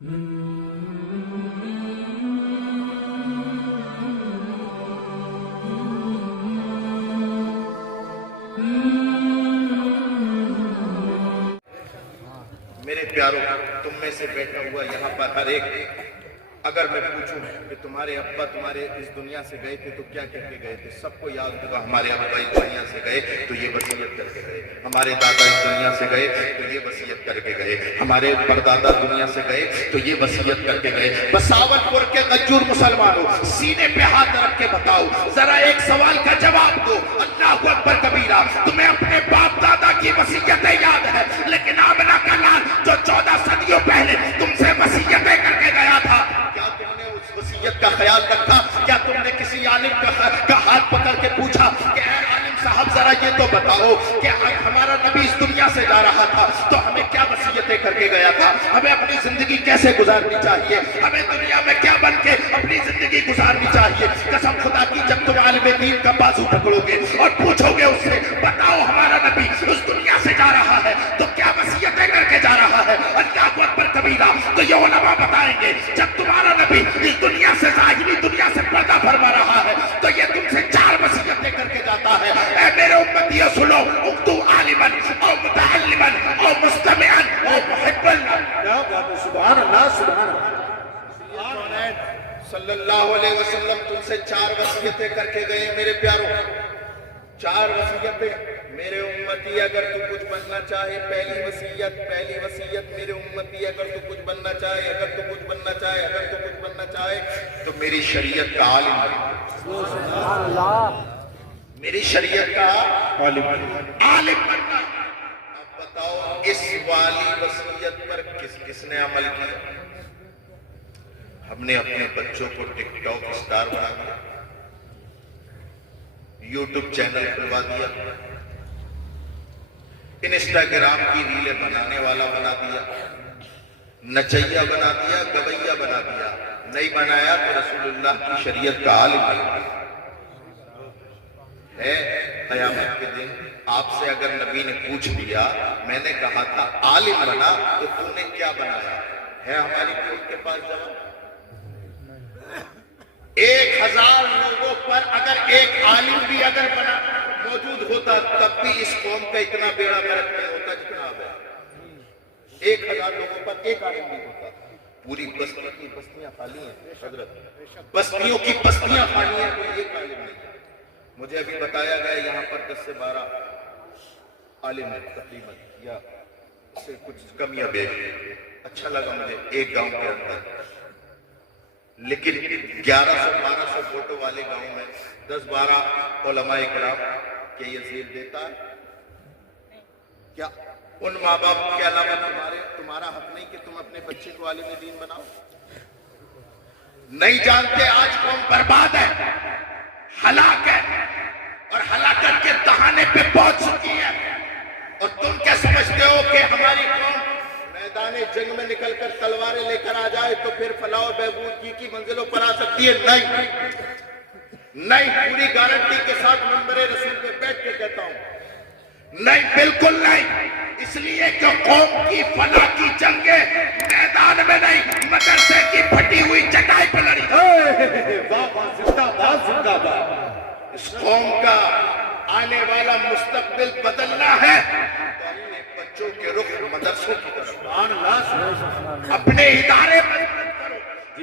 میرے پیاروں، تم میں سے بیٹھا ہوا یہاں پر ہر ایک، اگر میں پوچھوں کہ تمہارے ابا تمہارے اس دنیا سے گئے تھے تو کیا کہہ کے گئے تھے؟ سب کو یاد ہوگا ہمارے ابا اس دنیا سے گئے تو یہ وصیت کر کے گئے، ہمارے دادا اس دنیا سے گئے تو یہ وصیت کر کے گئے، ہمارے پردادا دنیا سے گئے تو یہ وصیت کر کے گئے۔ بساون پور کے غجور مسلمانوں، سینے پہ ہاتھ رکھ کے بتاؤ، ذرا ایک سوال کا جواب دو، اللہ اکبر کبیرہ، تمہیں اپنے باپ دادا کی وصیتیں یاد ہے، لیکن آمنہ کا لال جو 14 صدیوں پہلے تم سے وصیتیں کر کے گیا تھا، کیا تم نے اس وصیت کا خیال رکھا؟ کیا تم نے کسی عالم کا ہاتھ پکڑ کے پوچھا کہ اے عالم صاحب ذرا یہ تو بتاؤ کہ ہمارا نبی اس دنیا سے جا رہا تھا تو ہمیں کیا وصیتیں کر کے گیا تھا، ہمیں اپنی زندگی کیسے گزارنی چاہیے، ہمیں دنیا میں کیا بن کے اپنی زندگی گزارنی چاہیے؟ قسم خدا کی جب تم عالم دین کا بازو پکڑو گے اور پوچھو گے اس سے بتاؤ ہمارا نبی اس دنیا سے جا رہا ہے تو کیا وصیتیں کر کے جا رہا ہے، اللہ اکبر کبیرہ، تو یہ علماء بتائیں گے جب تمہارا نبی اس دنیا سے ظاہری دنیا سے پردہ فرما رہا ہے تو یہ تم سے 4 وصیتیں کر کے جاتا ہے۔ اے میرے امتیو سنو، اکتو عالما او متعلما او مستمعا او محبا، سبحان اللہ سبحان اللہ۔ صلی اللہ علیہ وسلم تم سے 4 وصیتیں کر کے گئے میرے پیاروں، 4 وصیتیں۔ میرے امتی اگر تو کچھ بننا چاہے، پہلی وصیت میرے امتی اگر تو کچھ بننا چاہے، اگر تو کچھ بننا چاہے تو میری شریعت کا عالم بننا، میری شریعت کا عالم بننا۔ اب بتاؤ اس والی وصیت پر کس نے عمل کیا؟ ہم نے اپنے بچوں کو ٹک ٹاک اسٹار بنا دیا، یوٹیوب چینل کھلوا دیا، انسٹاگرام کی ریلیں بنانے والا بنا دیا، نچیا بنا دیا، گویا بنا دیا، نہیں بنایا تو رسول اللہ کی شریعت کا عالم بنا ہے۔ قیامت کے دن آپ سے اگر نبی نے پوچھ لیا، میں نے کہا تھا عالم بنا تو تم نے کیا بنایا ہے؟ ہماری کوئی کے پاس جواب؟ 1000 لوگوں پر اگر ایک عالم بھی اگر بنا موجود ہوتا تب بھی اس قوم کا اتنا بیڑا غرق نہیں ہوتا جتنا اب ہے۔ 1000 لوگوں پر ایک عالم بھی ہوتا، پوری بستی کی بستیاں خالی ہیں حضرت، بستیوں کی بستیاں خالی ہیں، کوئی ایک عالم نہیں۔ مجھے ابھی بتایا گیا یہاں پر 10 سے 12 عالم ہیں تقریباً، یا اس سے کچھ کم یا بیش۔ اچھا لگا مجھے ایک گاؤں کے اندر، لیکن 1100-1200 ووٹوں والے گاؤں میں 10-12 علماء کرام، کیا یہ زیب دیتا ہے؟ کیا ان ماں باپ کے علاوہ تمہارا حق نہیں کہ تم اپنے بچے کو عالم دین بناؤ؟ نہیں جانتے آج قوم برباد ہے، ہلاک ہے، اور ہلاکت کے دہانے پہ پہنچ چکی ہے، اور تم کیا سمجھتے ہو کہ ہماری قوم میدان جنگ میں نکل کر تلواریں لے کر آ جائے تو پھر فلاح و بہبود کی منزلوں پر آ سکتی ہے؟ نہیں، پوری گارنٹی کے ساتھ منبر رسول پہ بیٹھ کے کہتا ہوں نہیں، بالکل نہیں، اس لیے کہ قوم کی فلاح کی جنگیں میدان میں نہیں، مدرسے کی پھٹی ہوئی چٹائی پہ لڑی۔ زندہ باد۔ اس قوم کا آنے والا مستقبل بدلنا ہے تو اپنے بچوں کے رخ مدرسوں کی طرف، اپنے ادارے مضبوط کرو،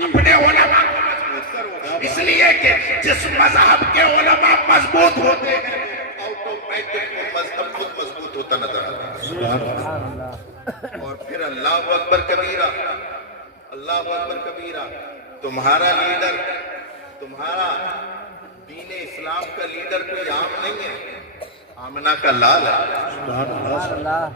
اپنے علماء کو مضبوط کرو، اس لیے کہ جس مذہب کے علماء مضبوط ہوتے ہیں آٹومیٹک وہ مذہب خود مضبوط ہوتا نظر آتا ہے۔ اور پھر اللہ اکبر کبیرہ، اللہ اکبر کبیرہ، تمہارا لیڈر، تمہارا دین اسلام کا لیڈر کوئی عام نہیں ہے، آمنہ کا لال ہے۔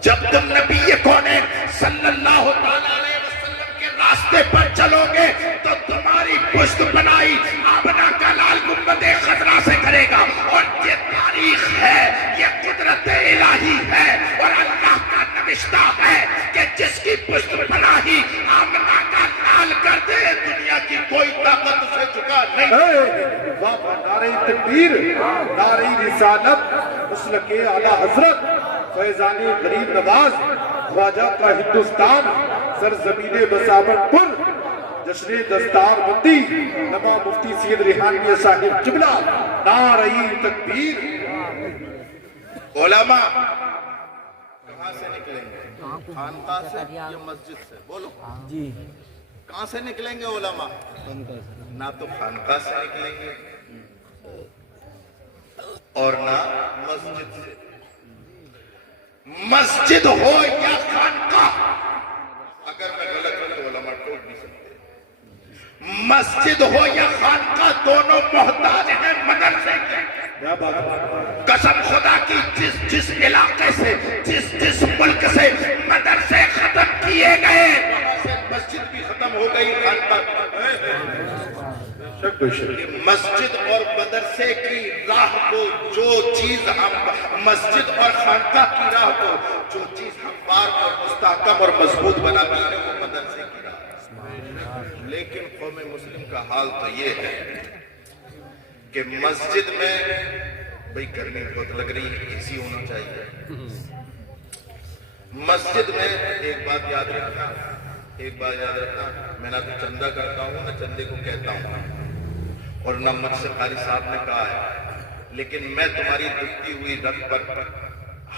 جب تم نبی کونین صلی اللہ علیہ وسلم کے راستے پر چلو گے تو تمہاری پشت بنائی آمنہ کا لال گنبد خضرا سے کرے گا، اور یہ تاریخ ہے، یہ قدرت الہی ہے، اور اللہ کا نوشتہ ہے کہ جس کی پشت بنائی آمنہ کا لال کر دے دنیا کی کوئی طاقت اسے جھکا نہیں۔ نعرہ تکبیر، نعرہ رسالت، مسلک اعلیٰ حضرت فیضان غریب نواز، خواجہ کا ہندوستان سرزمین مسابر پر جشن دستار بندی نما مفتی سید ریحان میاں صاحب قبلہ نعرہ تکبیر علماء کہاں سے نکلیں گے؟ خانقاہ سے یا مسجد سے؟ بولو جی کہاں سے نکلیں گے علماء؟ نہ تو خانقاہ سے نکلیں گے اور نہ مسجد سے. مسجد ہو یا خانقاہ، اگر میں غلط ہوں تو علماء ٹوک بھی سکتے ہیں. مسجد ہو یا خانقاہ دونوں محتاج ہیں مدرسے کے. کیا بات ہے؟ قسم خدا کی جس علاقے سے جس ملک سے مدرسے ختم کیے گئے وہاں سے مسجد بھی ختم ہو گئی. خانقاہ مسجد اور مدرسے کی راہ کو جو چیز ہم مسجد اور خانقاہ کی راہ کو جو چیز ہموار اور مستحکم اور مضبوط بناتی ہے وہ مدرسے کی راہ. لیکن قوم مسلم کا حال تو یہ ہے کہ مسجد میں بھئی گرمی بہت لگ رہی ہے، اے سی ہونا چاہیے. مسجد میں ایک بات یاد رکھنا، میں نہ تو چندہ کرتا ہوں نہ چندے کو کہتا ہوں اور نہ مجھ سے قاری صاحب نے کہا ہے، لیکن میں تمہاری دکھتی ہوئی رگ پر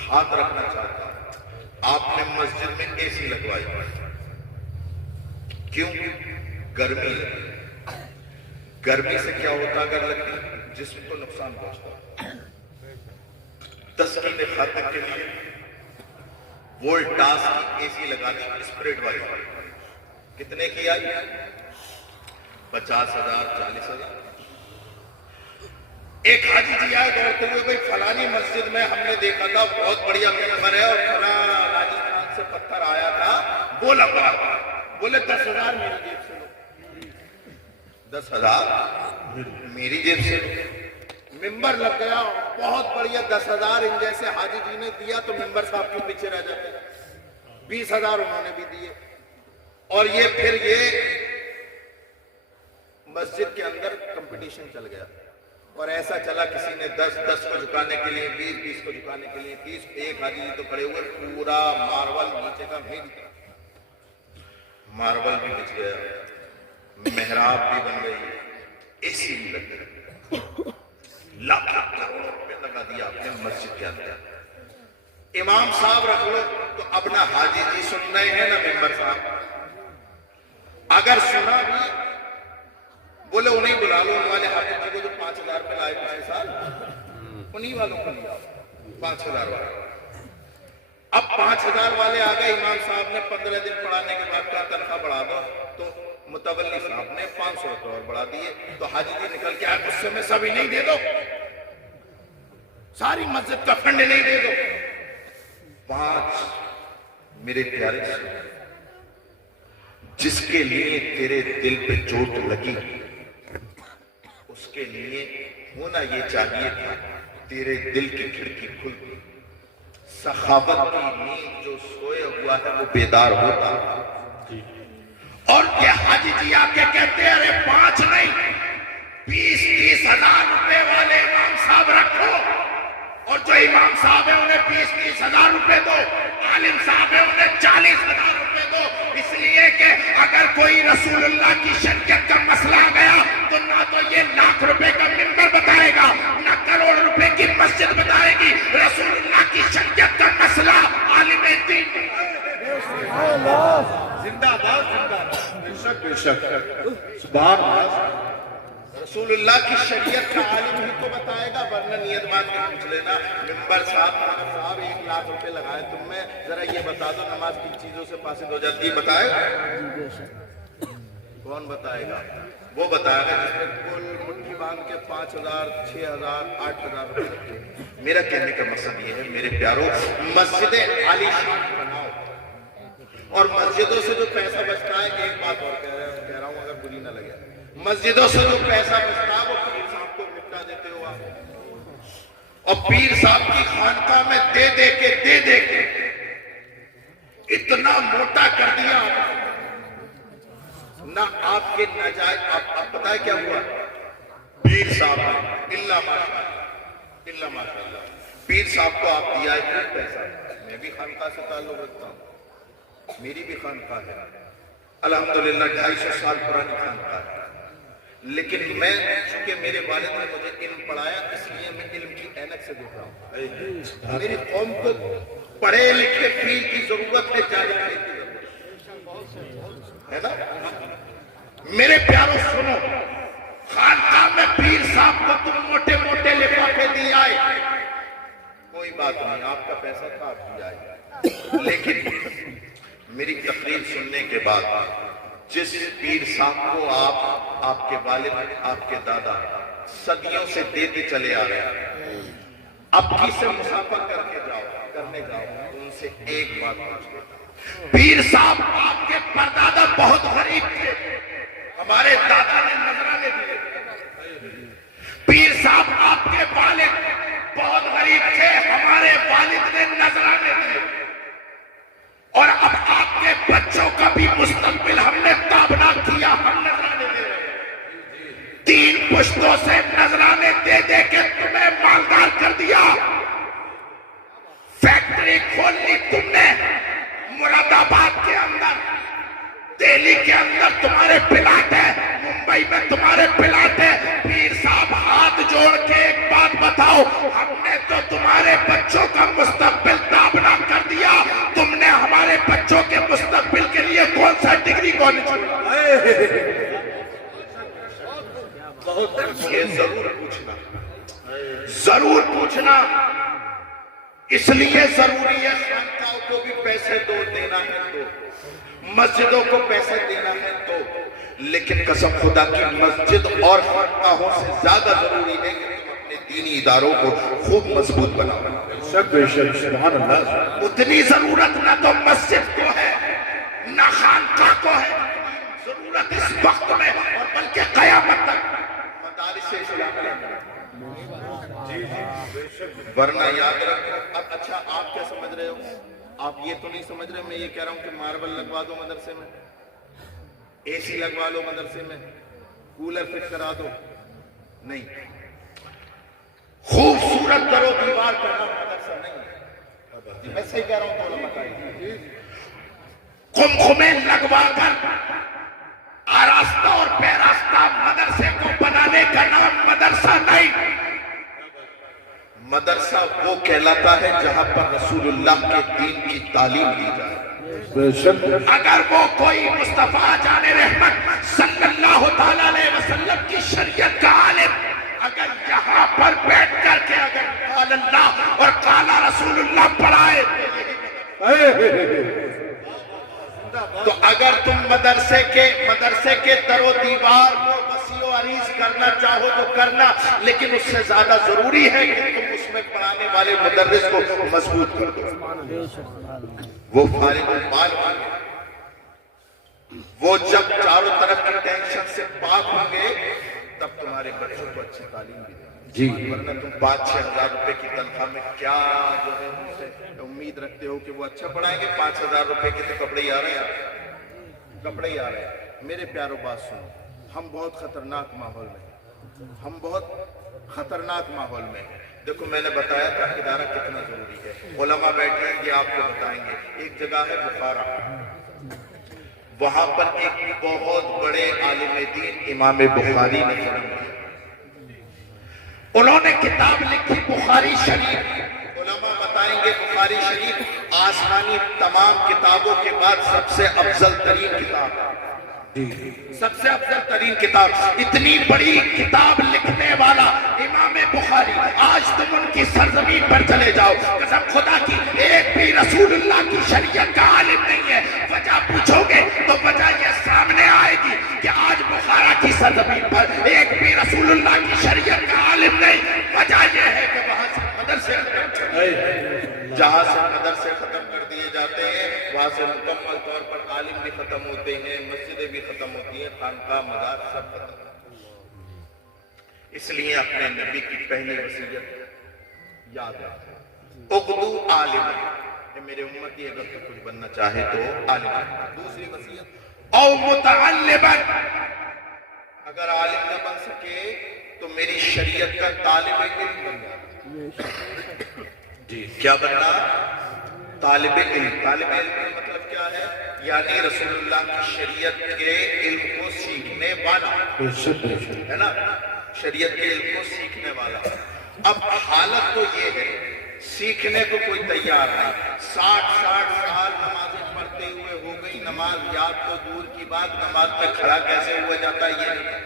ہاتھ رکھنا چاہتا ہوں. آپ نے مسجد میں اے سی لگوائی، کیوں؟ گرمی لگی. گرمی سے کیا ہوتا اگر لگتی؟ جسم کو نقصان پہنچتا. تسکین خاطر کے لیے وولٹاس کی اے سی لگانی اسپرٹ والی کتنے کی آئی؟ 50,000 40,000. ایک حاجی جی آئے دوڑتے ہوئے بھئی فلانی مسجد میں ہم نے دیکھا تھا بہت بڑھیا ممبر ہے اور فلاں راجستھان سے پتھر آیا تھا وہ لگوا. بولے 10,000 میری جیب سے لو. 10,000 میری جیب سے لو. ممبر لگ گیا بہت بڑھیا 10,000 ان جیسے حاجی جی نے دیا تو ممبر صاحب کیوں پیچھے رہ جاتے؟ 20,000 انہوں نے بھی دیے. اور یہ پھر یہ مسجد کے اندر کمپٹیشن چل گیا اور ایسا چلا کسی نے 10 کو جھکانے کے لیے 20 کو جھکانے کے لیے 30. ایک حاجی جی تو کھڑے ہوئے پورا مارول نیچے کا میری طرح مارول بھی بچ گیا، محراب بھی بن گئی، اے سی بھی لگ گئی. لاکھ کروڑ روپے لگا دیا آپ نے مسجد کے اندر. امام صاحب رکھ لو تو اب نہ حاجی جی سن رہے ہیں نہ ممبر صاحب. اگر سنا بھی بولے انہیں بلا لو، ان والے حافظ جی کو جو 5,000 پہ لائے پچھلے سال انہیں والوں کو لیا 5,000 والے. اب 5,000 والے آ گئے. امام صاحب نے 15 دن پڑھانے کے بعد کہا تنخواہ بڑھا دو تو متولی صاحب نے 500 روپے اور بڑھا دیے. تو حاجی جی نکل کے آئے غصے میں سبھی نہیں دے دو، ساری مسجد کا فنڈ نہیں دے دو. 5 میرے پیارے جس کے لیے تیرے دل پہ چوٹ لگی اس کے لیے ہونا یہ چاہیے تھا تیرے دل کی کھڑکی کھل گئی. سخاوت کی نیند جو سوئے ہوا ہے وہ بیدار ہوتا. اور کہ حاجی جی آ کے کہتے ہیں ارے 5 نہیں 20,000 روپے والے امام صاحب رکھو اور جو امام صاحب ہیں انہیں 20,000 روپے دو، عالم صاحب ہیں انہیں 40,000 روپے دو. اس لیے کہ اگر کوئی رسول اللہ کی شریعت کا مسئلہ آ گیا تو نہ تو یہ لاکھ روپے کا ممبر بتائے گا نہ کروڑ روپے کی مسجد بتائے گی. رسول اللہ کی شریعت کا مسئلہ عالم دین زندہ باد زندہ باد. بے شک بے شک. سبحان اللہ. رسول اللہ کی شریعت کا عالم ہی کو بتائے گا، ورنہ نیت بات کے پوچھ لینا ممبر صاحب 1,00,000 روپے لگائے تم میں، ذرا یہ بتا دو نماز کن چیزوں سے فاسد ہو جاتی ہے. بتائے کون بتائے گا؟ وہ بتائے گا جس میں کل مٹھی باندھ کے 5,000 6,000 8,000 روپے رکھے. میرا کہنے کا مقصد یہ ہے میرے پیاروں مسجدیں عالی شان بناؤ اور مسجدوں سے جو پیسہ بچتا ہے. ایک بات اور کہہ رہا ہوں اگر بری نہ لگے، مسجدوں سے جو پیسہ بچتا ہے وہ پیر صاحب کو نپٹا دیتے ہو آپ. اور پیر صاحب کی خانقاہ میں دے دے کے اتنا موٹا کر دیا نہ آپ کے ناجائز. آپ پتہ ہے کیا ہوا؟ پیر صاحب اللہ ماشاءاللہ پیر صاحب کو آپ دیا ہے پیسہ. میں بھی خانقاہ سے تعلق رکھتا ہوں. میری بھی خانقاہ ہے الحمدللہ 250 سال پرانی خانقاہ ہے، لیکن میں چونکہ میرے والد نے مجھے علم پڑھایا اس لیے میں علم کی اینک سے دیکھ رہا ہوں۔ میری قوم کو پڑھے لکھے پیر کی ضرورت ہے، جاہل پیر کی ضرورت ہے نا۔ میرے پیاروں سنو، خانقاہ میں پیر صاحب کو تم موٹے موٹے لفافے دی آئے، کوئی بات نہیں، آپ کا پیسہ تھا آپ دی آئے، لیکن میری تقریر سننے کے بعد جس پیر صاحب کو آپ کے والد، آپ کے دادا صدیوں سے دیتے چلے آ رہے ہیں، اب کی سے مسافہ کرنے جاؤ ان سے ایک بات پوچھو، پیر صاحب آپ کے پردادا بہت غریب تھے، ہمارے دادا نے نذرانے دیے، پیر صاحب آپ کے والد بہت غریب تھے، ہمارے والد نے نذرانے دیے، اور اب آپ کے بچوں کا بھی مستقبل ہم نے تابناک کیا، ہم نذرانے دے رہے ہیں، 3 پشتوں سے نذرانے دے دے کے تمہیں مالدار کر دیا، فیکٹری کھول لی تم نے مراد آباد کے اندر، دہلی کے اندر تمہارے پلاٹ ہے، ممبئی میں تمہارے پلاٹ ہے، پیر صاحب ہاتھ جوڑ کے ایک بات بتاؤ، ہم نے تو تمہارے بچوں کا مستقبل تابناک کر دیا، تم نے ہمارے بچوں کے مستقبل کے لیے کون سا ڈگری کالج کھولا؟ یہ ضرور پوچھنا، اس لیے ضروری ہے خانقاہوں کو بھی پیسے دینا ہے دو، مسجدوں کو پیسے دینا ہے دو، لیکن قسم خدا کی مسجد اور خانقاہوں سے زیادہ ضروری ہے کہ تم اپنے دینی اداروں کو خوب مضبوط بناؤ۔ سبحان اللہ۔ اتنی ضرورت نہ تو مسجد کو ہے نہ خانقاہ کو ہے، ضرورت اس وقت میں اور بلکہ قیامت تک مدارس اسلامیہ، ورنہ یاد رکھو۔ اب اچھا آپ کیا سمجھ رہے ہو؟ آپ یہ تو نہیں سمجھ رہے میں یہ کہہ رہا ہوں کہ ماربل لگوا دو مدرسے میں، اے سی لگوا لو مدرسے میں، کولر فٹ کرا دو، نہیں، خوبصورت کرو دیوار کرنا مدرسہ نہیں ہے، میں صحیح کہہ رہا ہوں تو بتائیے، قمقمے لگوا کر آراستہ اور پیراستہ مدرسے کو بنانے کا نام مدرسہ نہیں، مدرسہ وہ کہلاتا ہے جہاں پر رسول اللہ کے دین کی تعلیم دی جائے۔ اگر وہ کوئی مصطفیٰ جان رحمت صلی اللہ تعالیٰ علیہ وسلم کی شریعت کا عالم اگر یہاں پر بیٹھ کر کے اگر قال اللہ اور قال رسول اللہ پڑھائے تو اگر تم مدرسے کے در و دیوار کو وسیع و عریض کرنا چاہو تو کرنا، لیکن اس سے زیادہ ضروری ہے کہ تم اس میں پڑھانے والے مدرس کو مضبوط کر دو، وہ فارغ البال ہوں گے، وہ جب چاروں طرف کی ٹینشن سے پاک ہوں گے تب تمہارے بچوں کو اچھی تعلیم بھی دیں جی، ورنہ تم 5-6 ہزار روپے کی تنخواہ میں کیا جو ہے ان سے امید رکھتے ہو کہ وہ اچھا پڑھائیں گے؟ 5,000 روپے کے تو کپڑے ہی آ رہے ہیں، کپڑے ہی آ رہے ہیں۔ میرے پیاروں بات سنو، ہم بہت خطرناک ماحول میں ہیں، ہم بہت خطرناک ماحول میں ہیں۔ دیکھو میں نے بتایا تھا ادارہ کتنا ضروری ہے، علماء بیٹھے ہیں یہ آپ کو بتائیں گے۔ ایک جگہ ہے بخارا، وہاں پر ایک بہت بڑے عالم دین امام بخاری نے جنم لیا، انہوں نے کتاب لکھی بخاری شریف، علماء بتائیں گے بخاری شریف آسمانی تمام کتابوں کے بعد سب سے افضل ترین کتاب ہے، سب سے افضل ترین کتاب، اتنی بڑی کتاب لکھنے والا امام بخاری، آج تم ان کی سرزمین پر چلے جاؤ، قسم خدا کی ایک بھی رسول اللہ کی شریعت کا عالم نہیں ہے، وجہ پوچھو گے تو وجہ یہ سامنے آئے گی کہ آج بخارا کی سرزمین پر ایک بھی رسول اللہ کی شریعت کا عالم نہیں، وجہ یہ ہے کہ وہاں سے مدرسے جہاں سے مدرسے ختم کر دیے جاتے ہیں وہاں سے مکمل طور پر عالم بھی ختم ہوتے ہیں، مسجدیں بھی ختم ہوتی ہیں، خانقاہ مزار سب ختم۔ اس لیے اپنے نبی کی پہلی وصیت یاد رکھیں، اغدو عالم، کہ میرے امتی اگر تو کچھ بننا چاہے تو عالم۔ دوسری وصیت او متعلما، اگر عالم نہ بن سکے تو میری شریعت کا طالب علم بننا۔ جی کیا بننا؟ طالب علم۔ طالب علم کا مطلب کیا क्या है? यानी रसूलुल्लाह की शरीयत के इल्म को सीखने वाला, है ना, शरीयत के इल्म को सीखने वाला। अब हालत तो ये है, सीखने को कोई तैयार नहीं। 60-60 साल नमाजें पढ़ते हुए हो गई, नमाज याद तो दूर की बात, नमाज में खड़ा कैसे हुआ जाता है ये नहीं पता।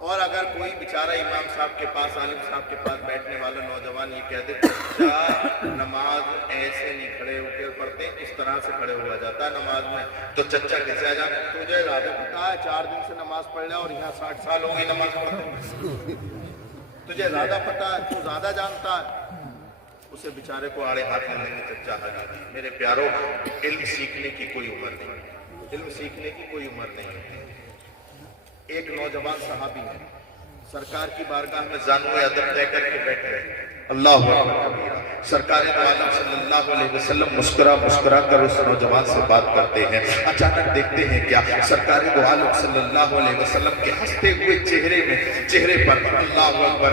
और अगर कोई बेचारा इमाम साहब के पास, आलिम साहब के पास बैठने वाला नौजवान ये कह दे, चचा नमाज ऐसे नहीं खड़े होकर पढ़ते, इस तरह से खड़े हुआ जाता है नमाज में, तो चचा कैसे आ जाए? तुझे ज्यादा पता है, 4 दिन से नमाज पढ़ रहा और यहाँ 60 साल हो गई नमाज पढ़ते, तुझे ज्यादा पता है, तू ज्यादा जानता है। उसे बेचारे को आड़े हाथ में लेंगे, चचा हाजी। मेरे प्यारो, इल्म सीखने की कोई उम्र नहीं, इल्म सीखने की कोई उम्र नहीं। एक नौजवान सहाबी है, सरकार की बारगाह में जानो अदब तय करके बैठे हैं। अल्लाह अकबर। सरकार दो आलम सल्लल्लाहु अलैहि वसल्लम मुस्कुरा मुस्कुरा कर उस नौजवान से बात करते हैं। अचानक देखते हैं क्या, सरकार दो आलम सल्लल्लाहु अलैहि वसल्लम के हंसते हुए चेहरे पर अल्लाह अकबर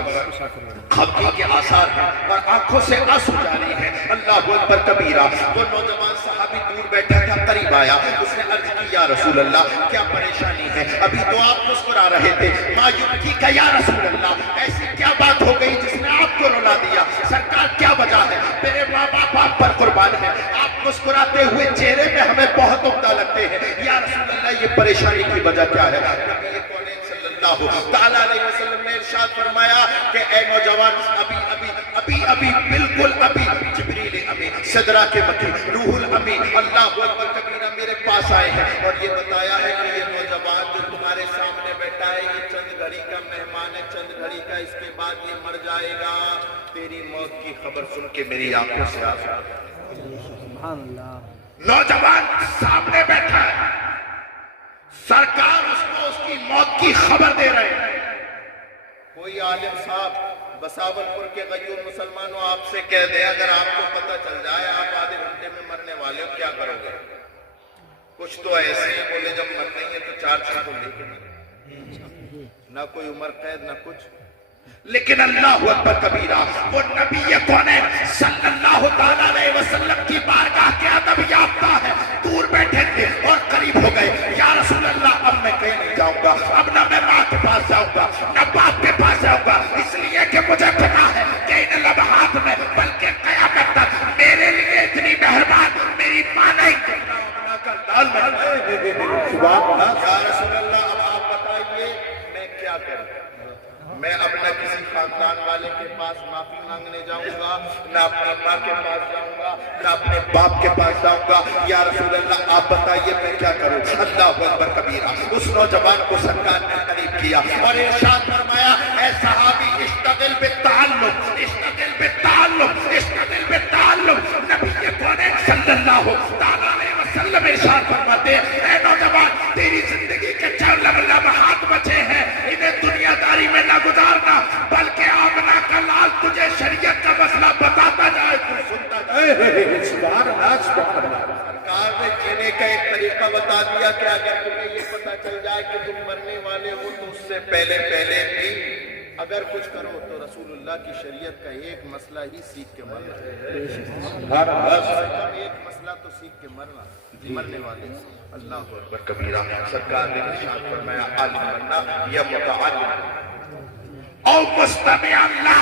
खफगी के आसार हैं और आंखों से आंसू जारी है। अल्लाह अकबर कबीरा। वो नौजवान सहाबी दूर बैठा था, करीब आया, उसने अर्ज की, या रसूल अल्लाह क्या परेशानी है? अभी तो आप मुस्कुरा रहे थे। मायूबी का या रसूल अल्लाह, ऐसी क्या बात हो गई जिसने आपको रुला दिया? सरकार क्या वजह है? मेरे माँ बाप आप पर कुर्बान है, आप मुस्कुराते हुए चेहरे में हमें बहुत उम्दा लगते हैं। या रसूल अल्लाह ये परेशानी की वजह क्या है? नबी कौन सल्लल्लाहु तआला अलैहि वसल्लम ने इरशाद फरमाया कि ऐ नौजवान, अभी बिल्कुल अभी जिब्रील अमीन, सिदरा के मकी, रूहुल अमीन, अल्लाहु अकबर कबीरा मेरे पास आए हैं और ये बताया है कि ये नौजवान जो तुम्हारे सामने बैठा है ये चंद घड़ी का मेहमान है, चंद घड़ी का, इसके बाद ये मर जाएगा। तेरी मौत की खबर सुन के मेरी आंखों से आंसू आ गए। नौजवान सामने बैठा है, सरकार उसको उसकी मौत की खबर दे रहे हैं। कोई आलिम साहब बसावलपुर के गयूर मुसलमानों आपसे कह दे, अगर आपको पता चल जाए आप आधे घंटे में मरने वाले हो, क्या करोगे? कुछ तो ऐसे ही बोले, जब मरते हैं तो 4 छह को लेके मरे, ना कोई उम्र कैद ना कुछ। लेकिन अल्लाह अकबर कबीरा, वो नबी कौन है सल्लल्लाहु तआला अलैहि वसल्लम की बारगाह के अदब याफ्ता है, दूर बैठे थे और करीब हो गए। या रसूल अल्लाह अब मैं कहीं नहीं जाऊंगा, अब ना मैं माँ के पास जाऊंगा ना बाप के पास जाऊंगा, इसलिए कि मुझे पता है कि इन लम्हात में बल्कि क़यामत तक मेरे लिए इतनी मेहरबान मेरी माँ नहीं। या रसूल अल्लाह अब आप बताइए मैं क्या करूं? मैं अपना किसी खानदान वाले के पास माफी मांगने जाऊंगा, ना अपनी माँ के पास जाऊंगा, ना अपने बाप के पास जाऊंगा। या रसूल अल्लाह आप बताइए मैं क्या करूं? अल्लाह अकबर कबीरा। उस नौजवान को सरकार ने करीब किया और इरशाद फरमाया, ऐ सहाबी इश्तगिल बित्ताल्लुम, इश्तगिल बित्ताल्लुम, इश्तगिल बित्ताल्लुम। नबी कौन है सल्लल्लाहु तआला अलैहि वसल्लम इरशाद फरमाते हैं, ऐ नौजवान तेरी जिंदगी के 4 लम्हात बचे हैं, इन्हें दुनियादारी में न गुजारना, बल्कि आमना का लाल तुझे शरीयत का मसला बताता जाए, तू सुनता जाए। सरकार ने जीने का एक तरीका बता दिया कि अगर तुम्हें ये पता चल जाए कि तुम मरने वाले हो तो उससे पहले भी अगर कुछ करो तो रसूलुल्लाह की शरीयत का एक मसला ही सीख के मरना, एक मसला तो सीख के मरना, मरने वाले। अल्लाह अकबर कबीरा। सरकार ने इरशाद फरमाया, आलिम बनना या मुतअल्लिम और मुस्तमी अल्लाह।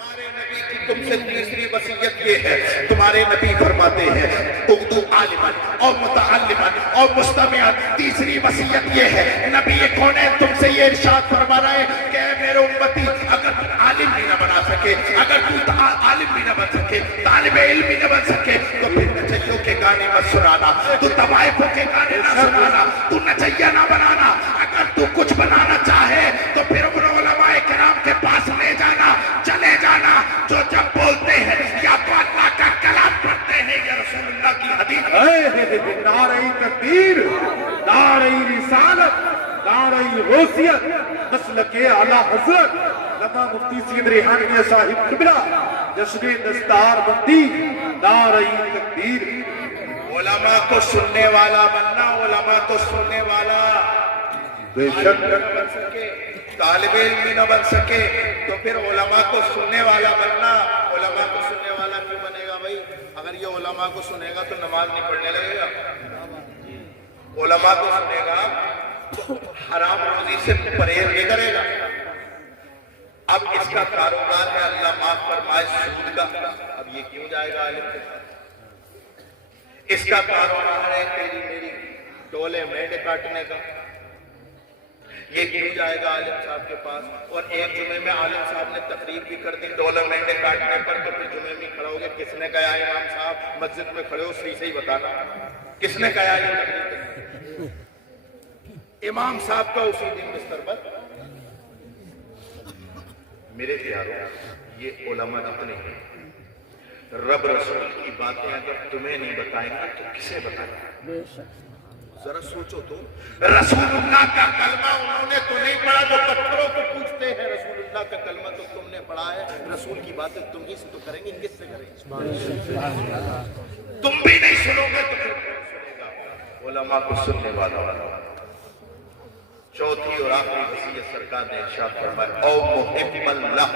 तुम्हारे नबी की तुमसे तीसरी वसीयत ये है, तुम्हारे नबी फरमाते हैं उर्दू आलिमन और मुतअल्लिमन और मुस्तमिअन। तीसरी वसीयत ये है, नबी कौन है तुमसे ये इरशाद फरमा रहे हैं कि मेरे उम्मती अगर तुम आलिम भी न बना सके, अगर तू आलिम भी न बन सके, तालिबे इल्म भी न बन सके, तो फिर नचैयों के गाने मत सुनाना, तू तवाइफों के गाने ना सुनाना, तू नचैया ना बनाना। अगर तू कुछ बनाना चाहे तो फिर उलमाए किराम के पास ले जाना, चले जाना, जो जब बोलते हैं या अल्लाह का कलाम पढ़ते हैं या रसूलुल्लाह की हदीस। नारे तकबीर, नारे रिसालत, नारे गौसियत, मसलके आला हजरत लमा मुफ्ती सैयद रिहान मियां साहिब किबला, जश्न दस्तार बंदी, नारे तकबीर। उलमा को सुनने वाला बनना, उलमा को सुनने वाला। बेशक बन सके, तालिबे इल्म भी न बन सके तो फिर उलमा को सुनने वाला बनना। उलमा को सुनने वाला क्यों बनेगा भाई? अगर ये उलमा को सुनेगा तो नमाज नहीं पढ़ने लगेगा, उलमा को सुनेगा तो हराम रोजी से परहेज नहीं करेगा। अब इसका कारोबार है अल्लाह माफ फरमाए सूद का, अब ये क्यों जाएगा आलिम के पास? इसका कारोबार है तेरी मेरी डोले मेंढे काटने का, ये क्यों जाएगा आलिम साहब के पास? और एक जुमे में आलिम साहब ने तकरीर भी कर दी डोले मेंढे काटने पर, तो फिर जुमे में खड़ा हो गया, किसने कहा इमाम साहब मस्जिद में खड़े हो सही सही बताना, किसने कहा ये तकरीर करनी? इमाम साहब का उसी दिन बिस्तर पर। मेरे प्यारों, ये उलमा जितने हैं, रब रसूल की बातें अगर तुम्हें नहीं बताएंगे तो किसे बताएंगे? जरा सोचो तो, रसूलुल्लाह का कलमा उन्होंने तो नहीं पढ़ा जो पत्थरों को पूछते हैं, रसूलुल्लाह का कलमा तो तुमने पढ़ा है, रसूल की बातें तुम ही से तो करेंगे, किससे करेंगे? तुम भी नहीं सुनोगे तो फिर कौन सुनेगा? उलमा को सुनने वाला। चौथी और आखिरी वसीयत सरकार ने इरशाद फरमाया, औ मुहिब्बल्लाह,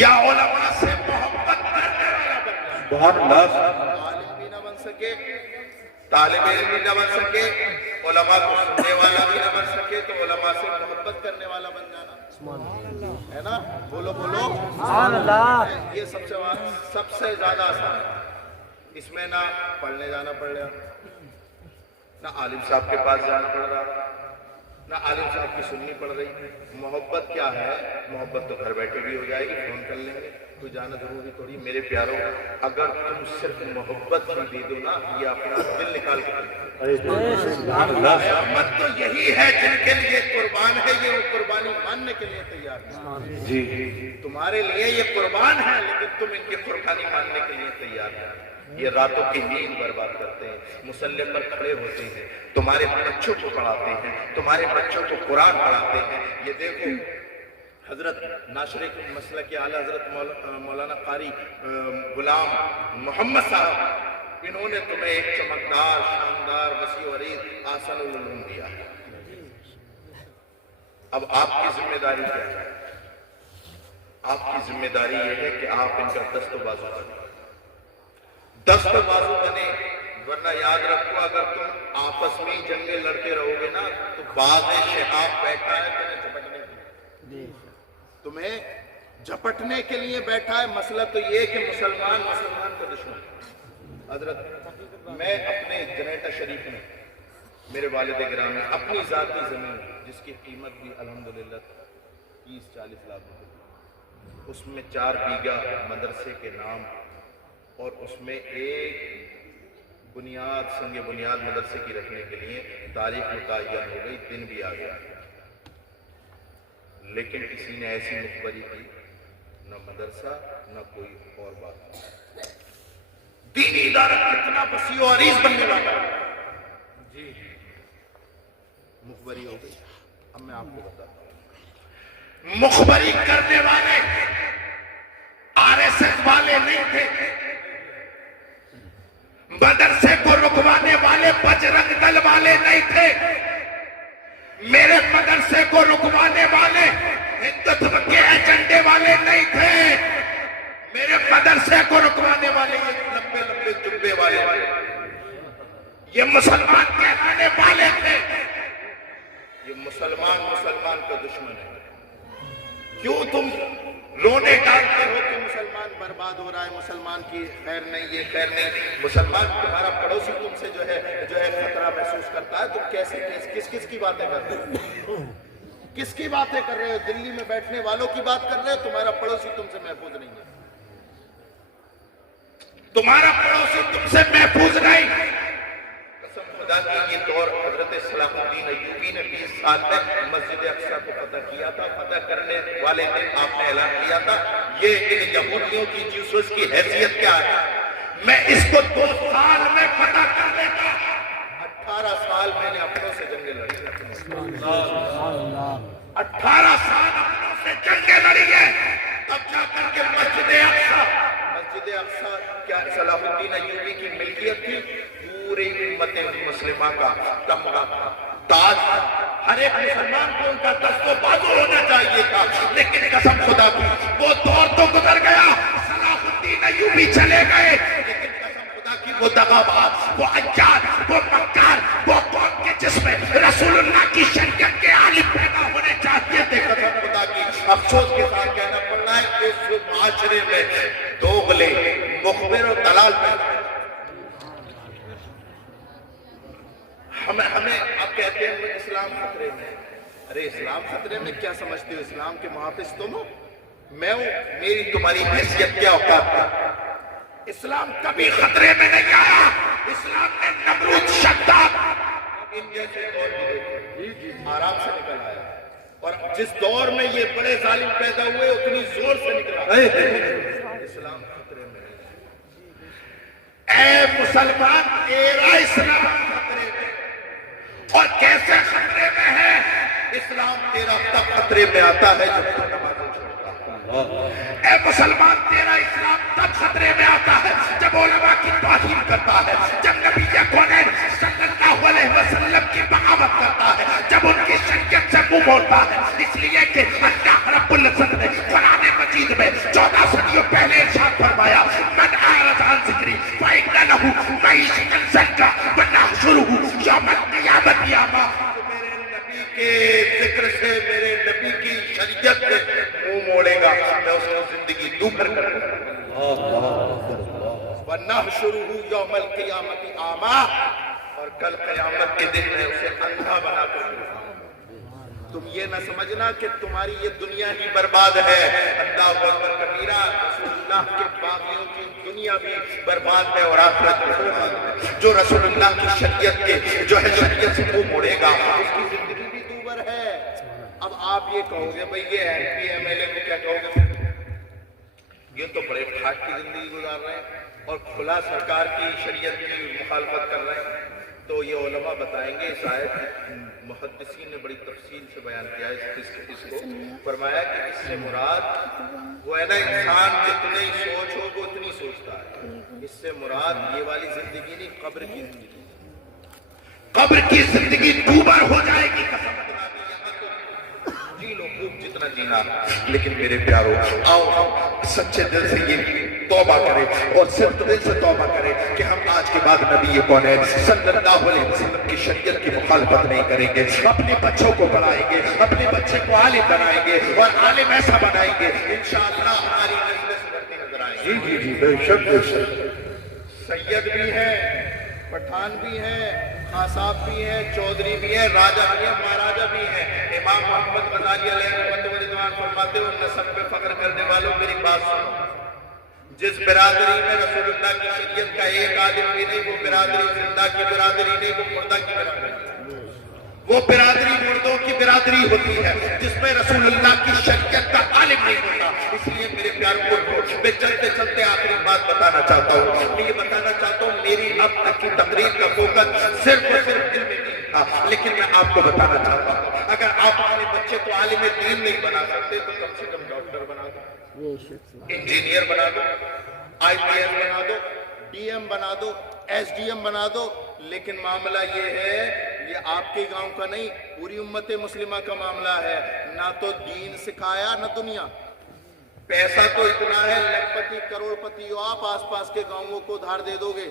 या उलमा से मोहब्बत करने वाला बनना। बहुत लाश आलिम भी ना बन सके, तालिब इल्म भी ना बन सके, उलमा को सुनने वाला भी ना बन सके, तो उलमा से मोहब्बत करने वाला बन जाना है ना। बोलो बोलो ये सबसे ज्यादा आसान है। इसमें ना पढ़ने जाना पड़ रहा, ना आलिम साहब के पास जाना पड़ रहा, ना आलिम साहब की सुननी पड़ रही। मोहब्बत क्या है? मोहब्बत तो घर बैठे भी हो जाएगी, फोन कर लेंगे, कोई जाना जरूरी थोड़ी। मेरे प्यारों, अगर तुम सिर्फ मोहब्बत भी दे दो ना, ये अपना दिल निकाल के मोहब्बत तो यही है जिनके लिए कुर्बान है, ये वो कुर्बानी मानने के लिए तैयार है। जी तुम्हारे लिए ये कुर्बान है, लेकिन तुम इनकी कुर्बानी मानने के लिए तैयार है। ये रातों की नींद बर्बाद करते हैं, मुसल्ले पर खड़े होते हैं, तुम्हारे बच्चों को पढ़ाते हैं, तुम्हारे बच्चों को कुरान पढ़ाते हैं। ये देखो हजरत नाशरे मसला के आला हजरत मौलाना कारी गुलाम मोहम्मद साहब, इन्होंने तुम्हें एक चमकदार शानदार वसी और आसन उलूम दिया। अब आपकी जिम्मेदारी क्या है? आपकी जिम्मेदारी यह है कि आप इनका दस्तबाजू बने, दस्तबाजू बने। वरना याद रखो, अगर तुम आपस में ही जंगे लड़ते रहोगे ना, तो बाद शहाब बैठा है तुम्हें झपटने के लिए बैठा है। मसला तो ये कि मुसलमान का दुश्मन। हजरत मैं अपने जनेटा शरीफ में मेरे वालिद गिरामी अपनी जाती जमीन जिसकी कीमत भी अल्हम्दुलिल्लाह 30-40 लाख रुपए, उसमें 4 बीघा मदरसे के नाम और उसमें एक बुनियाद संगे बुनियाद मदरसे की रखने के लिए तारीख मुतय्यन हो गई, दिन भी आ गया, लेकिन किसी ने ऐसी मुखबरी की, न मदरसा न कोई और बात। दीनी इदारा कितना वसी और अरीज बनने वाला जी, मुखबरी हो गई। अब मैं आपको बताता हूं, मुखबरी करने वाले आरएसएस वाले नहीं थे, मदरसे को रुकवाने वाले बजरंग दल वाले नहीं थे, मेरे मदरसे को रुकवाने वाले हिंदुत्व के एजेंडे वाले नहीं थे, मेरे मदरसे को रुकवाने वाले ये लंबे लंबे जुब्बे वाले ये मुसलमान कहलाने वाले थे। ये मुसलमान का दुश्मन है। क्यों तुम रोने डालते हो कि मुसलमान बर्बाद हो रहा है, मुसलमान की खैर नहीं, ये खैर नहीं। मुसलमान तुम्हारा पड़ोसी तुमसे जो है खतरा महसूस करता है, तुम कैसे किस की बातें कर रहे हो? किसकी बातें कर रहे हो? दिल्ली में बैठने वालों की बात कर रहे हो। तुम्हारा पड़ोसी तुमसे महफूज नहीं है, तुम्हारा पड़ोसी तुमसे महफूज नहीं। कसम खुदा की, ये दौर हजरत सलाहुद्दीन अय्यूबी ने 20 साल में मस्जिद अक्सा को फतह किया था। फतह करने वाले दिन आपने ऐलान किया था, ये इन यहूदियों की जीसस की हैसियत क्या है, मैं इसको 2 साल में फतह कर लेता। 18 साल मैंने अपनों से जंगे लड़ी, 18 साल अपनों से जंगे लड़ी है, तब जाकर के मस्जिद अक्सा क्या सलाहुद्दीन अय्यूबी की मिल्कियत थी, पूरी उम्मत मुस्लिमा का तमगा था, ताज था। हर एक मुसलमान को उनका दस्तो बाजू होना चाहिए था। लेकिन कसम खुदा की, वो दौर तो गुजर गया, सलाहुद्दीन अय्यूबी चले गए, लेकिन वो दगाबाज, वो अय्यार, वो मक्कार, वो कौम के जिसमें रसूलुल्लाह की शरीयत के आलिम पैदा होने चाहिए थे, कसम खुदा की अफसोस के साथ कहना पड़ रहा है इस माशरे में दोगले, मुखबिर और दलाल पैदा। हमें आप कहते हैं इस्लाम खतरे में। अरे इस्लाम खतरे में क्या समझते हो? इस्लाम के मुहाफिज तुम हो, मैं हूं, मेरी तुम्हारी हैसियत क्या औकात है? इस्लाम कभी खतरे में नहीं आया। इस्लाम ने नमरूद, शद्दाद इन जैसे दौर भी देखे, आराम से निकल आया। और जिस दौर में ये बड़े जालिम पैदा हुए उतनी जोर से निकला। इस्लाम खतरे में नहीं। ऐ मुसलमान, तेरा इस्लाम खतरे में। और कैसे खतरे में है? इस्लाम तेरा तब खतरे में आता है जब तू नमाज़ छोड़ता है। ऐ मुसलमान, तेरा इस्लाम तब खतरे में आता है जब उलमा की तौहीन करता है, जब नबी कौनैन सल्लल्लाहु अलैहि वसल्लम की बगावत करता है, जब उनकी शरीयत से मुंह मोड़ता है। इसलिए कि अल्लाह रब्बुल इज्जत ने कुरान मजीद में 14 सदियों पहले इरशाद फरमाया, मन आरज़ अन ज़िक्री फ़इन्न लहू मईशतन ज़ंका व नहशुरुहु यौमल क़ियामत अमा। मेरे नबी के जिक्र से, मेरे नबी की शरीयत से मुंह मोड़ेगा, मैं उसको जिंदगी दूभर कर दूंगा। व नहशुरुहु यौमल क़ियामत अमा, और कल क़यामत के दिन में उसे अंधा बना कर दूंगा। तुम ये न समझना कि तुम्हारी ये दुनिया ही बर्बाद है। अल्लाह अकबर कबीरा, रसूलुल्लाह के बागियों की दुनिया भी बर्बाद है और आखिरत भी बर्बाद है। जो रसूलुल्लाह की शरीयत के जो है शरीयत से मुंह मोड़ेगा उसकी जिंदगी भी दूभर है। अब आप ये कहोगे भाई ये एमपी एमएलए को क्या कहोगे? ये तो बड़े ठाट की जिंदगी गुजार रहे हैं और खुला सरकार की शरीयत की मुखालफत कर रहे हैं। तो ये उलमा बताएंगे, इस आयत मुहद्दिसीन ने बड़ी तफसील से बयान किया है इसको। फरमाया कि इससे मुराद वो है ना, इंसान जितनी सोच हो वो उतनी सोचता है। इससे मुराद ये वाली जिंदगी नहीं, कब्र की जिंदगी। कब्र की जिंदगी दूभर हो जाएगी। कसम जी लो खूब जितना जीना, लेकिन मेरे प्यारो आओ सच्चे दिल से ये तौबा करें और सिर्फ दिल से तौबा करें कि हम आज के बाद नबी कौनैन सल्लल्लाहु अलैहि वसल्लम की शरीयत की मुखालफत नहीं करेंगे। अपने बच्चों को पढ़ाएंगे, अपने बच्चे को आलिम बनाएंगे और आलिम ऐसा बनाएंगे इंशाअल्लाह हमारी नस्ल सुधरती नजर आएगी। जी जी बेशक बेशक। सैयद भी है, पठान भी है, खासाब भी है, चौधरी भी है, राजा भी है, महाराजा भी है। इमाम मोहम्मद गजाली अलैहिस्सलाम फरमाते हो, नस्ब पे फख्र करने वालों मेरी बात सुनो। जिस बिरादरी में रसूलुल्लाह की शरीयत का एक आलिम भी नहीं, वो बिरादरी जिंदा की बिरादरी नहीं, वो मुर्दा की बिरादरी। वो बिरादरी मुर्दों की बिरादरी होती है जिसमें रसूलुल्लाह की शरीयत का आलिम नहीं होता। इसलिए मेरे प्यार को मैं चलते चलते आखिरी बात बताना चाहता हूँ। मैं ये बताना चाहता हूँ, मेरी अब तक की तकरीर का फोकस सिर्फ और सिर्फ दिल में नहीं था, लेकिन मैं आपको बताना चाहता हूँ, अगर आप अपने बच्चे को आलिम दीन नहीं बना सकते तो कम से कम डॉक्टर बना दो, इंजीनियर बना दो, IPS बना दो, DM बना दो, SDM बना दो। लेकिन मामला ये है, ये आपके गांव का नहीं, पूरी उम्मत मुस्लिमा का मामला है। ना तो दीन सिखाया ना दुनिया। पैसा तो इतना है, लखपति करोड़पति हो आप, आसपास के गांवों को उधार दे दोगे।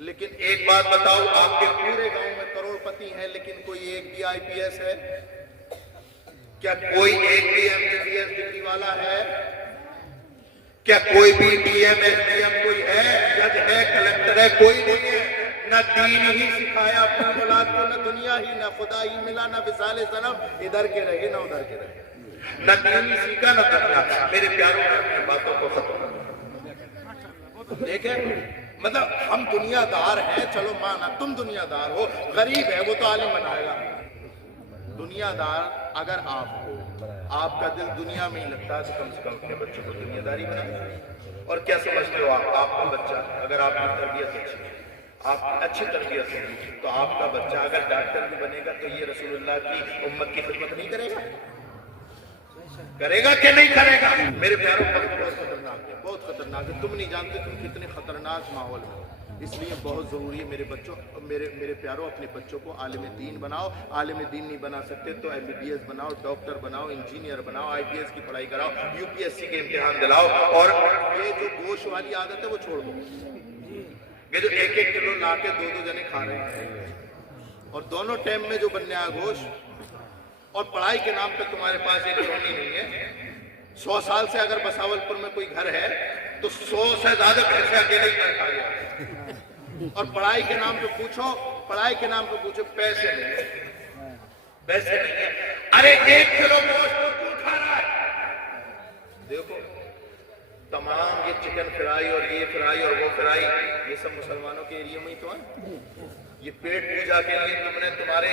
लेकिन एक बात बताओ, आपके पूरे गांव में करोड़पति हैं लेकिन कोई एक भी IPS है क्या? कोई एक भी MBBS डिग्री वाला है क्या? कोई भी DM SDM कोई है? जज है, कलेक्टर है? कोई नहीं है। न दीन ही सिखाया अपनी औलाद को, न दुनिया ही, न खुदा ही मिला, न विसाले सनम, इधर के रहे न उधर के रहे, न दीन ही सीखा न दुनिया। मेरे प्यारों में बातों को खत्म देखे, मतलब हम दुनियादार हैं, चलो माना तुम दुनियादार हो, गरीब है वो तो आलिम बनाएगा। दुनियादार अगर आप हो, आपका दिल दुनिया में ही लगता है, तो कम से कम अपने बच्चों को दुनियादारी बनाए। और क्या समझते हो आप, आपका बच्चा अगर आपकी तरबियत अच्छी है, आप अच्छी तरबियत होगी, तो आपका बच्चा अगर डॉक्टर भी बनेगा तो ये रसूलुल्लाह की उम्मत की खिदमत नहीं करेगा? करेगा कि नहीं करेगा? मेरे प्यारों, बहुत खतरनाक है, बहुत खतरनाक है। तुम नहीं जानते तुम कितने खतरनाक माहौल में हो। इसलिए बहुत ज़रूरी है मेरे बच्चों, मेरे प्यारों, अपने बच्चों को आलिम दीन बनाओ। आलिम दीन नहीं बना सकते तो MBBS बनाओ, डॉक्टर बनाओ, इंजीनियर बनाओ, IPS की पढ़ाई कराओ, UPSC के इम्तिहान दिलाओ। और ये जो गोश वाली आदत है वो छोड़ दो। ये जो 1-1 किलो ला के 2-2 जने खा रहे हैं, और दोनों टाइम में जो बनने गोश्त, और पढ़ाई के नाम पे तुम्हारे पास एक चौनी नहीं है। 100 साल से अगर बसावलपुर में कोई घर है तो 100 से ज्यादा पैसे अकेले ही घर खा गया। और पढ़ाई के नाम पे पूछो, पैसे नहीं है, पैसे नहीं है। अरे 1 किलो गोश्त तो क्यों खा रहा है? देखो तमाम ये चिकन फ्राई और ये फ्राई और वो फ्राई, ये सब मुसलमानों के एरिया में ही तो है। ये पेट पूजा के लिए तुमने तुम्हारे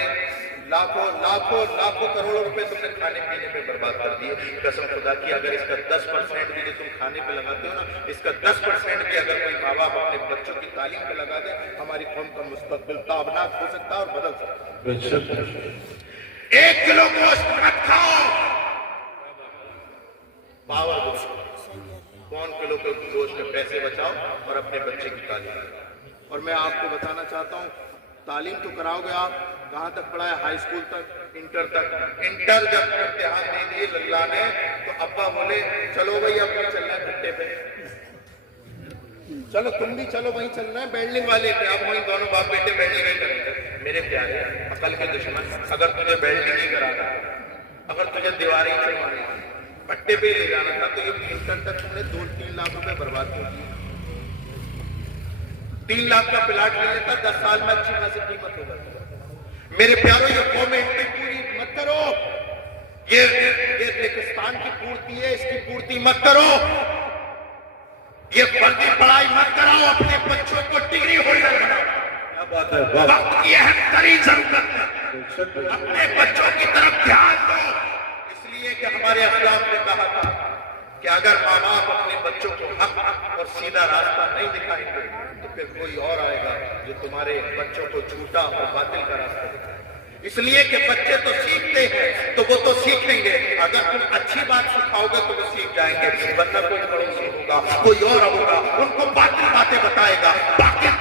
लाखों करोड़ों रुपए तुमने खाने पीने पे बर्बाद कर दिए। कसम खुदा की अगर इसका 10% भी जो तुम खाने पे लगाते हो ना, इसका 10% भी अगर कोई माँ बाप अपने बच्चों की तालीम पे लगा दे, हमारी कौम का मुस्तकबिल ताबनाक हो सकता है और बदल सकता है। 1 किलो गोश्त मत खाओ, पावर गोश्त, कौन किलो के गोश्त में पैसे बचाओ और अपने बच्चे की तालीम करो। और मैं आपको बताना चाहता हूँ, तालीम तो कराओगे आप, कहाँ तक पढ़ा है? हाई स्कूल तक, इंटर तक। इंटर जब इम्तिहान दे दिए लल्ला ने, तो अब्बा बोले चलो भाई अब नहीं चलना है भट्टे पे, चलो तुम भी चलो, वहीं चलना है बेल्डिंग वाले पे। अब वहीं दोनों बाप बेटे बेल्डिंग ही करेंगे। मेरे प्यारे अकल के दुश्मन, अगर तुझे बेल्डिंग ही कराना, अगर तुझे दीवारें ही चलवानी, भट्टे पे ले जाना था, तो ये इंटर तक तुमने 2-3 लाख रुपए बर्बाद कर दिए। 3 लाख का प्लाट ले लेता, 10 साल में अच्छी खासी कीमत हो जाती। मेरे प्यारों, ये कौमें पूरी मत करो, ये रेगिस्तान की पूर्ति है, इसकी पूर्ति मत करो। ये फर्जी पढ़ाई मत कराओ, अपने बच्चों को डिग्री होल्डर बनाओ। क्या बात है, वक्त की अहम तरीन जरूरत है, अपने बच्चों की तरफ ध्यान दो। इसलिए कि हमारे इस्लाम ने कहा था कि अगर माँ बाप अपने बच्चों को हक और सीधा रास्ता नहीं दिखाएंगे, तो फिर कोई और आएगा जो तुम्हारे बच्चों को झूठा और बातिल का रास्ता दिखाएगा। इसलिए कि बच्चे तो सीखते हैं, तो वो तो सीखेंगे, अगर तुम अच्छी बात सिखाओगे तो वो सीख जाएंगे, वरना कोई पड़ोसी होगा, कोई और होगा, उनको बातिल बातें बताएगा,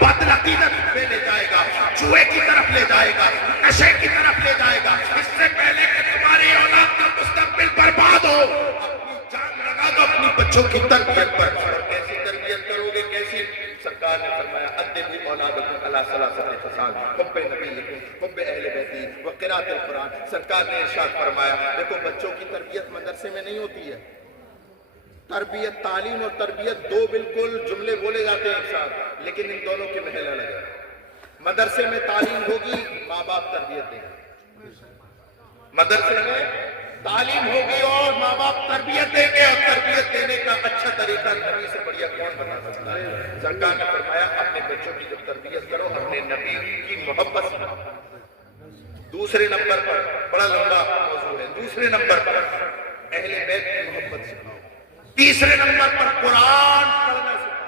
बातिल अकीदत पे ले जाएगा, जुए की तरफ ले जाएगा, नशे की तरफ ले जाएगा। इससे पहले कि तुम्हारी औलाद का मुस्तकबिल बर्बाद हो, अपनी जान लगा दो अपनी बच्चों की तरबियत पर। कैसी तरबियत करोगे, कैसी? सरकार ने फरमाया अद्दिबू औलादकुम अला सलासति खिसाल, हुब्बे नबीयकुम, हुब्बे अहले बैती व क़िराअतिल कुरान। सरकार ने इरशाद फरमाया, देखो बच्चों की तरबियत मदरसे में नहीं होती है। तरबियत, तालीम और तरबियत 2 बिल्कुल जुमले बोले जाते हैं एक साथ, लेकिन इन दोनों के महल अलग है। मदरसे में तालीम होगी, माँ बाप तरबियत देंगे। मदरसे में तालीम होगी और माँ बाप तरबियत देंगे, और तरबियत देने का अच्छा तरीका नबी से बढ़िया कौन बता सकता है? सरकार ने फरमाया अपने बच्चों की जब तरबियत करो, अपने नबी की मोहब्बत से। दूसरे नंबर पर, बड़ा लंबा मौजूद है, दूसरे नंबर पर अहले बैत की मोहब्बत सिखाओ। तीसरे नंबर पर कुरान पढ़ना सिखाओ।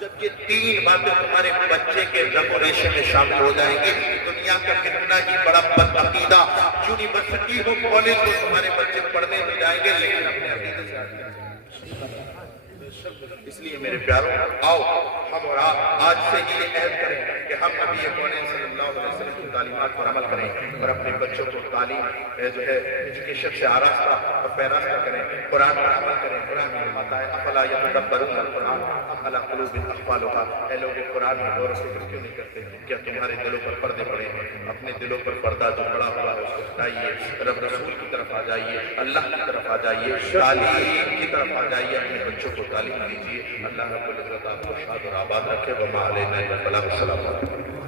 जब ये 3 बातें तुम्हारे बच्चे के डेकोरेशन में शामिल हो जाएंगी, दुनिया का कितना ही बड़ा बदअकीदा यूनिवर्सिटी हो, कॉलेज हो, तुम्हारे बच्चे पढ़ने में जाएंगे, लेकिन अपने अकीदे से हटके जाएंगे। इसलिए मेरे प्यारों, आओ हम और आप आज से ही अहद करें कि हम नबी कौन सल्लल्लाहु अलैहि वसल्लम की तालीमात पर अमल करें और अपने बच्चों को तालीम जो है एजुकेशन से आरास्ता और पैरास्ता करें, कुरान पर अमल करें। कुरान में फरमाता है अफला यतदब्बरून कुरान अम अला कुलूबिन अक़फ़ालुहा, ऐ लोग कुरान में गौर से क्यों नहीं करते? क्या तुम्हारे दिलों पर पर्दे पड़े हैं? अपने दिलों पर पर्दा जो पड़ा हुआ है उसको हटाइए, रब रसूल की तरफ आ जाइए, अल्लाह की तरफ आ जाइए, तालीम की तरफ आ जाइए, अपने बच्चों को तालीम दीजिए। अल्लाह रब्बुल इज़्ज़त आपको शाद और आबाद रखे। व मा अलैना इल्लल बलाग। अस्सलामु अलैकुम।